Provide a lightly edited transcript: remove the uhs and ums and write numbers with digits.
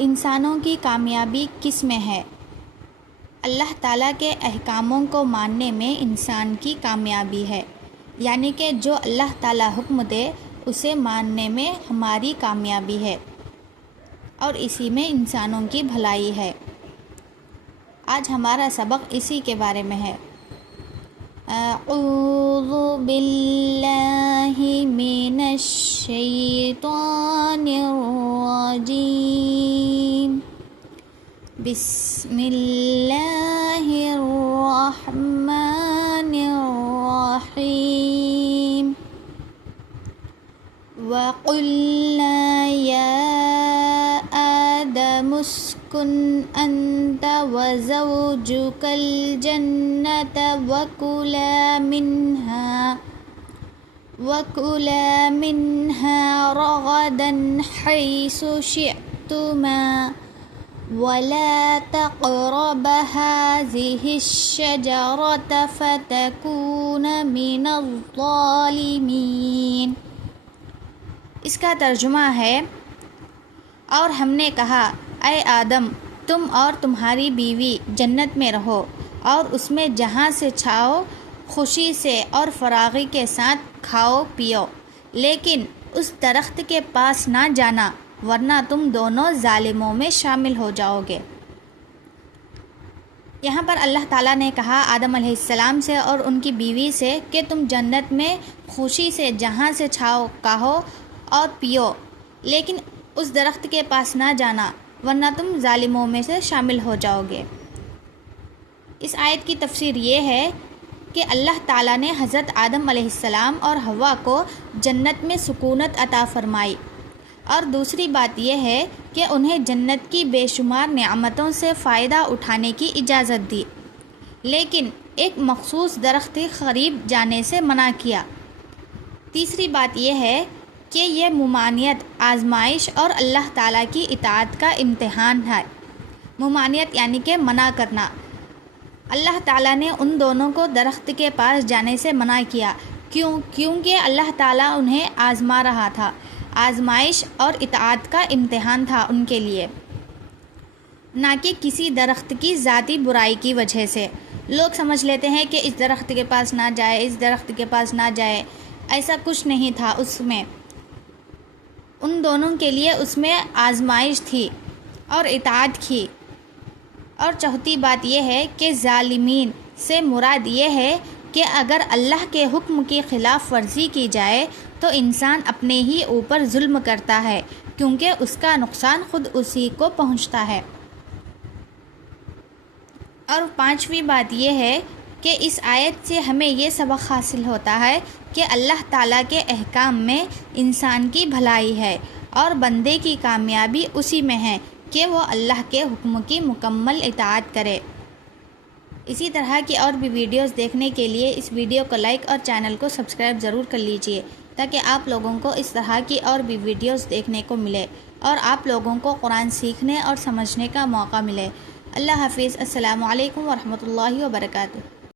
انسانوں کی کامیابی کس میں ہے؟ اللہ تعالیٰ کے احکاموں کو ماننے میں انسان کی کامیابی ہے، یعنی کہ جو اللہ تعالیٰ حکم دے اسے ماننے میں ہماری کامیابی ہے اور اسی میں انسانوں کی بھلائی ہے۔ آج ہمارا سبق اسی کے بارے میں ہے۔ اعوذ باللہ من الشیطان الرجیم، بسم اللہ الرحمن الرحیم۔ وَقُلْنَا يَا آدَمُ اسْكُنْ أَنْتَ وَزَوْجُكَ الْجَنَّةَ وَكُلَا مِنْهَا رَغَدًا حَيْثُ شِئْتُمَا وَلَا تَقْرَبَا هَٰذِهِ الشَّجَرَةَ فَتَكُونَ مِنَ الظَّالِمِينَ۔ اس کا ترجمہ ہے، اور ہم نے کہا اے آدم، تم اور تمہاری بیوی جنت میں رہو اور اس میں جہاں سے چاہو خوشی سے اور فراغی کے ساتھ کھاؤ پیو، لیکن اس درخت کے پاس نہ جانا ورنہ تم دونوں ظالموں میں شامل ہو جاؤ گے۔ یہاں پر اللہ تعالیٰ نے کہا آدم علیہ السلام سے اور ان کی بیوی سے کہ تم جنت میں خوشی سے جہاں سے چاہو کھاؤ اور پیو، لیکن اس درخت کے پاس نہ جانا ورنہ تم ظالموں میں سے شامل ہو جاؤ گے۔ اس آیت کی تفسیر یہ ہے کہ اللہ تعالیٰ نے حضرت آدم علیہ السلام اور حوا کو جنت میں سکونت عطا فرمائی، اور دوسری بات یہ ہے کہ انہیں جنت کی بے شمار نعمتوں سے فائدہ اٹھانے کی اجازت دی، لیکن ایک مخصوص درخت کے قریب جانے سے منع کیا۔ تیسری بات یہ ہے کہ یہ ممانعت آزمائش اور اللہ تعالیٰ کی اطاعت کا امتحان ہے۔ ممانعت یعنی کہ منع کرنا۔ اللہ تعالیٰ نے ان دونوں کو درخت کے پاس جانے سے منع کیا، کیونکہ اللہ تعالیٰ انہیں آزما رہا تھا۔ آزمائش اور اطاعت کا امتحان تھا ان کے لیے، نہ کہ کسی درخت کی ذاتی برائی کی وجہ سے۔ لوگ سمجھ لیتے ہیں کہ اس درخت کے پاس نہ جائے، اس درخت کے پاس نہ جائے، ایسا کچھ نہیں تھا اس میں۔ ان دونوں کے لیے اس میں آزمائش تھی اور اطاعت کی۔ اور چوتھی بات یہ ہے کہ ظالمین سے مراد یہ ہے کہ اگر اللہ کے حکم کی خلاف ورزی کی جائے تو انسان اپنے ہی اوپر ظلم کرتا ہے، کیونکہ اس کا نقصان خود اسی کو پہنچتا ہے۔ اور پانچویں بات یہ ہے کہ اس آیت سے ہمیں یہ سبق حاصل ہوتا ہے کہ اللہ تعالیٰ کے احکام میں انسان کی بھلائی ہے اور بندے کی کامیابی اسی میں ہے کہ وہ اللہ کے حکم کی مکمل اطاعت کرے۔ اسی طرح کی اور بھی ویڈیوز دیکھنے کے لیے اس ویڈیو کو لائک اور چینل کو سبسکرائب ضرور کر لیجئے، تاکہ آپ لوگوں کو اس طرح کی اور بھی ویڈیوز دیکھنے کو ملے اور آپ لوگوں کو قرآن سیکھنے اور سمجھنے کا موقع ملے۔ اللہ حافظ۔ السلام علیکم ورحمۃ اللہ وبرکاتہ۔